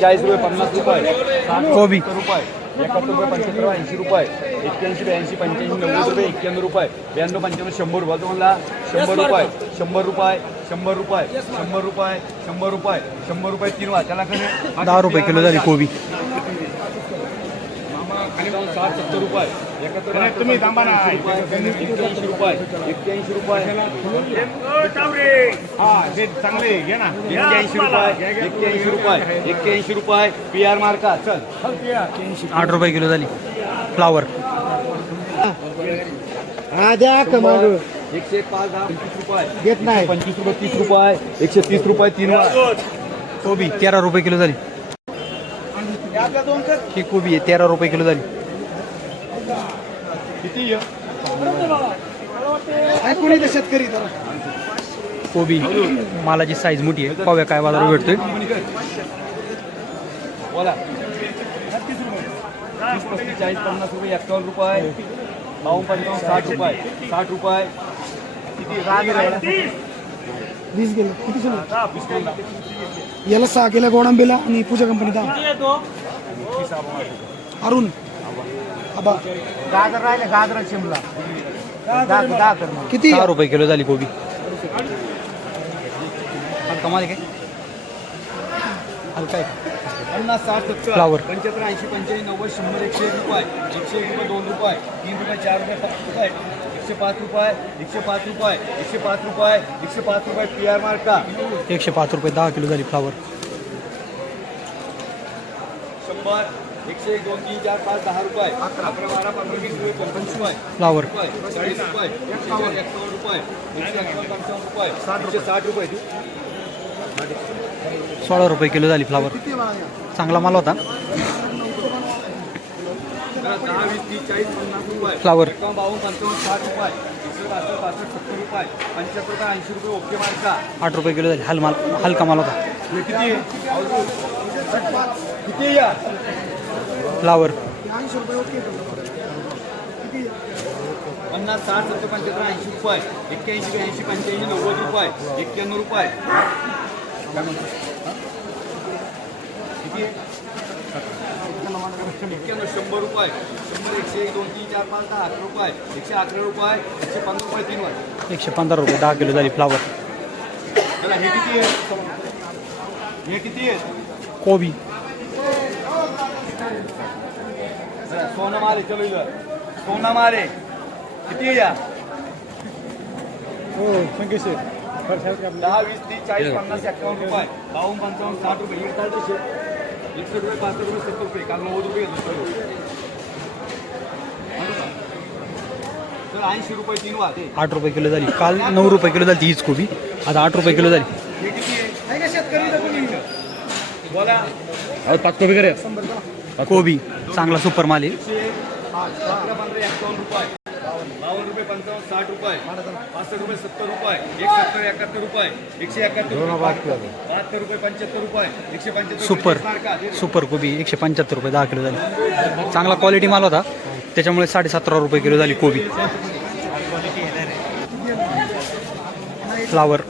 चाळीस रुपये पन्नास रुपये कोबी. रुपये एकाहत्तर रुपये पंच्याहत्तर ऐंशी रुपये एक्क्याऐंशी ब्याऐंशी पंच्याऐंशी नव्वद रुपये एक्क्याण्णव रुपये ब्याण्णव पंच्याण्णव शंभर रुपये. तुम्हाला शंभर रुपये शंभर रुपये शंभर रुपये शंभर रुपये शंभर रुपये शंभर रुपये तीन वा त्याला कधी दहा रुपये किलो झाली कोबी. खाली जाऊन साठ सत्तर रुपये एकाहत्तर तुम्ही थांबा ना. एक्क्याऐंशी रुपये. एक्क्याऐंशी रुपये. हा ते चांगले घे ना. एक्क्याऐंशी रुपये. एक्क्याऐंशी रुपये. एक्क्याऐंशी रुपये. पी आर मार्का चल. आठ रुपये किलो झाली. फ्लावर हा द्या एकशे एक पाच दहा पंचवीस रुपये. घेत नाही. पंचवीस रुपये तीस रुपये. एकशे तीस रुपये तीन कोबी तेरा रुपये किलो झाली. ही कोबी आहे तेरा रुपये किलो झाली. किती शेतकरी तर कोबी मालाची साईज मोठी आहे. पाहूया काय बाजार भेटतोय. बोला. चाळीस पन्नास रुपये एक्कावन्न रुपये. बावन्न पंचावन्न साठ रुपये. साठ रुपये. किती? वीस गेलं किती झालं याला सहा गेल्या गोडांबेला आणि पूजा कंपनी दहा. अरुण। आबा गाजर राहिले गाजर शिमला। कर मग किती? सहा रुपये किलो झाली कोबी. कमाल काय? हलका आहे. पन्नास साठ सत्तर Flower. पंच्याहत्तर ऐंशी पंच्याऐंशी नव्वद शंभर एकशे एक रुपये. एकशे एक रुपये दोन रुपये. तीन रुपये चार रुपये पाच रुपये. एकशे पाच रुपये एकशे पाच रुपये एकशे पाच रुपये एकशे पाच रुपये पी आर मार्का एकशे पाच रुपये दहा किलो झाली फ्लावर शंभर एकशे एक दोन तीन चार पाच दहा रुपये. अकरा. बारा पंधरा वीस रुपये पंचवीस रुपये. फ्लावर. रुपये चाळीस रुपये एकशे एक्कावन्न रुपये एकशे पंचावन्न रुपये एकशे साठ रुपये. सोळा रुपये किलो झाली फ्लावर. चांगला माल होता. दहा वीस तीस चाळीस पन्नास रुपये. फ्लावर. एकावन्न बावन्न पंचावन्न साठ रुपये. एकशे बासष्ट सत्तर रुपये. पंच्याहत्तर रुपये ऐंशी रुपये ओके मार्का. आठ रुपये किलो झाली. हल माल हलका माल होता. किती? फ्लावर पन्नास साठ सत्तर पंच्याहत्तर ऐंशी रुपये. एक्क्याऐंशी ब्याऐंशी पंच्याऐंशी नव्वद रुपये. एक्क्याण्णव रुपये? किती आहे? एक्क्याण्णव शंभर रुपये. शंभर एकशे एक दोन तीन चार पाच दहा अकरा रुपये. एकशे अकरा रुपये एकशे पंधरा रुपये तीन वर. एकशे पंधरा रुपये दहा किलो झाली फ्लावर चला हे किती आहे हे किती आहे कोबी जरा सोनं मारे चलो इधर सोनं मारे किती या हो संकेश दहा वीस तीस चाळीस पन्नास एक्कावन्न रुपये बावन्न पंचावन्न साठ रुपये एक चालतं शे एकशे रुपये पासष्ट रुपये सत्तर रुपये काल नव्वद रुपये. तर ऐंशी रुपये तीन वा ते आठ रुपये किलो झाली. काल नऊ रुपये किलो झाली हीच कोबी. आता आठ रुपये किलो झाली. हे बोला कोबी चांगला सुपर माल आहे एकशे अकरा पंधरा एक्कावन्न रुपये बावन्न रुपये पंचावन्न साठ रुपये. पासष्ट रुपये सत्तर रुपये. एक सत्तर एकाहत्तर रुपये. एकशे एकाहत्तर रुपये. बहात्तर रुपये पंच्याहत्तर रुपये. एकशे पंच्याहत्तर सुपर. सुपर कोबी एकशे पंच्याहत्तर रुपये दहा किलो झाली. चांगला क्वालिटी माल होता. त्याच्यामुळे साडेसतरा रुपये किलो झाली कोबी. फ्लावर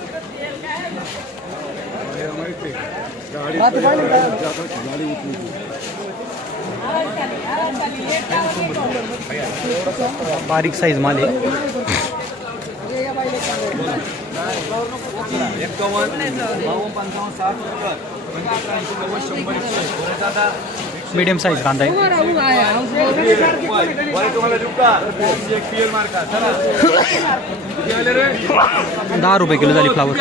बारीक साईज माल आहे. मीडियम साईज कांदा आहे. दहा रुपये किलो झाली फ्लावर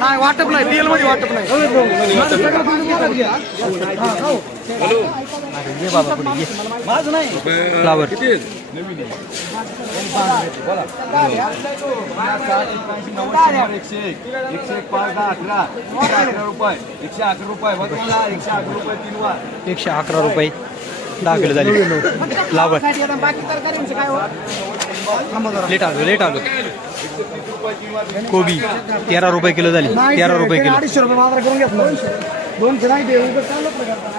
नाही वाटप नाही तेल मध्ये वाटप नाही. ये बाबा पुढे ये माझं नाही फ्लावर एकशे एक एकशे एक पाच दहा अकरा एकशे अकरा रुपये. एकशे अकरा रुपये. एकशे अकरा रुपये तीन वा एकशे अकरा रुपये. दहा किलो झाली लावत लेट आलो लेट आलो. कोबी तेरा रुपये किलो झाली. तेरा रुपये किलो.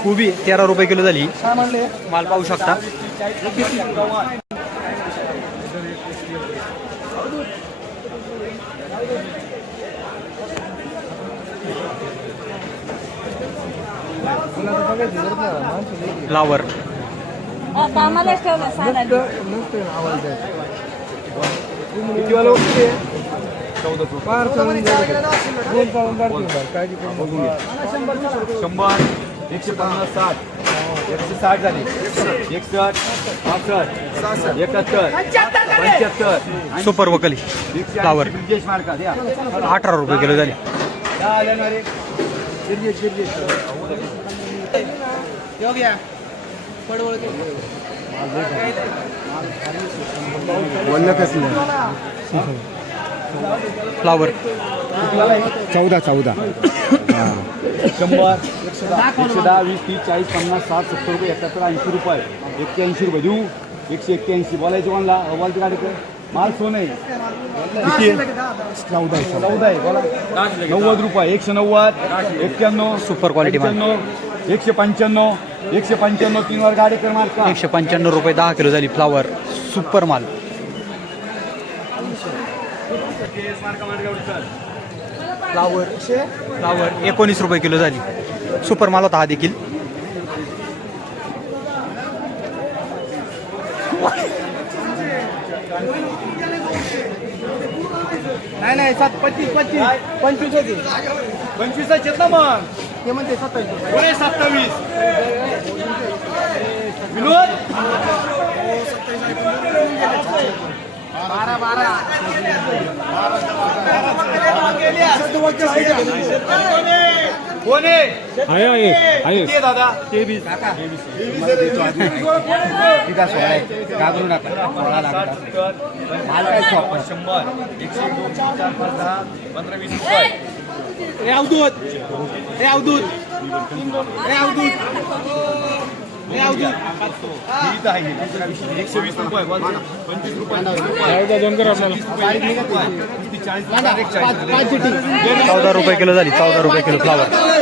कोबी तेरा रुपये किलो झाली. माल पाहू शकता. फ्लावर कामालाच ठेवलं किती वाला शंभर एकशे पन्नास साठ. एकशे साठ झाले. एकसष्ट पासष्ट एकाहत्तर पंच्याहत्तर. सुपर वकली. एकशे फ्लावर. ऐंशी ब्रिजेश मार्का द्या अठरा रुपये किलो झाली. द्या आल्या ना रे. ब्रिजेश ब्रिजेश. वल्ल कसलं फ्लावर चौदा चौदा. शंभर एकशे दहा वीस तीस चाळीस पन्नास साठ सत्तर रुपये एकाहत्तर ऐंशी रुपये. एक्क्याऐंशी रुपये देऊ. एकशे एक्क्याऐंशी बोलायचे कोणला? अहवालची गाडी कर माल सोन आहे. किती चौदा आहे, चौदा. आहे. बोला. नव्वद रुपये एकशे नव्वद एक्क्याण्णव सुपर क्वालिटी माल. पंच्याण्णव एकशे पंच्याण्णव एकशे पंच्याण्णव तीन वर गाडी कर मार्क एकशे पंच्याण्णव रुपये दहा किलो झाली फ्लावर. सुपर माल. फ्लावर. फ्लावर. एकोणीस रुपये किलो झाली. सुपर माल होता हा देखील. नाही नाही सात पंचवीस होते. पंचवीस आहेत ना मग. ते म्हणते सत्तावीस. कोणी सत्तावीस. विनोद? कोण आहे किती आहे दादा तेवीस तिथं सोळा आहे. घाबरू नका सोळा लागत माल काय शॉप शंभर. एकशे एक दोन चार पाच दहा पंधरा वीस रुपये. हे अवधूत हे अवधूत हे अवधूत हे अवधूत एकशे वीस रुपये पंचवीस रुपये चाळीस चौदा रुपये किलो झाली चौदा रुपये किलो फ्लावर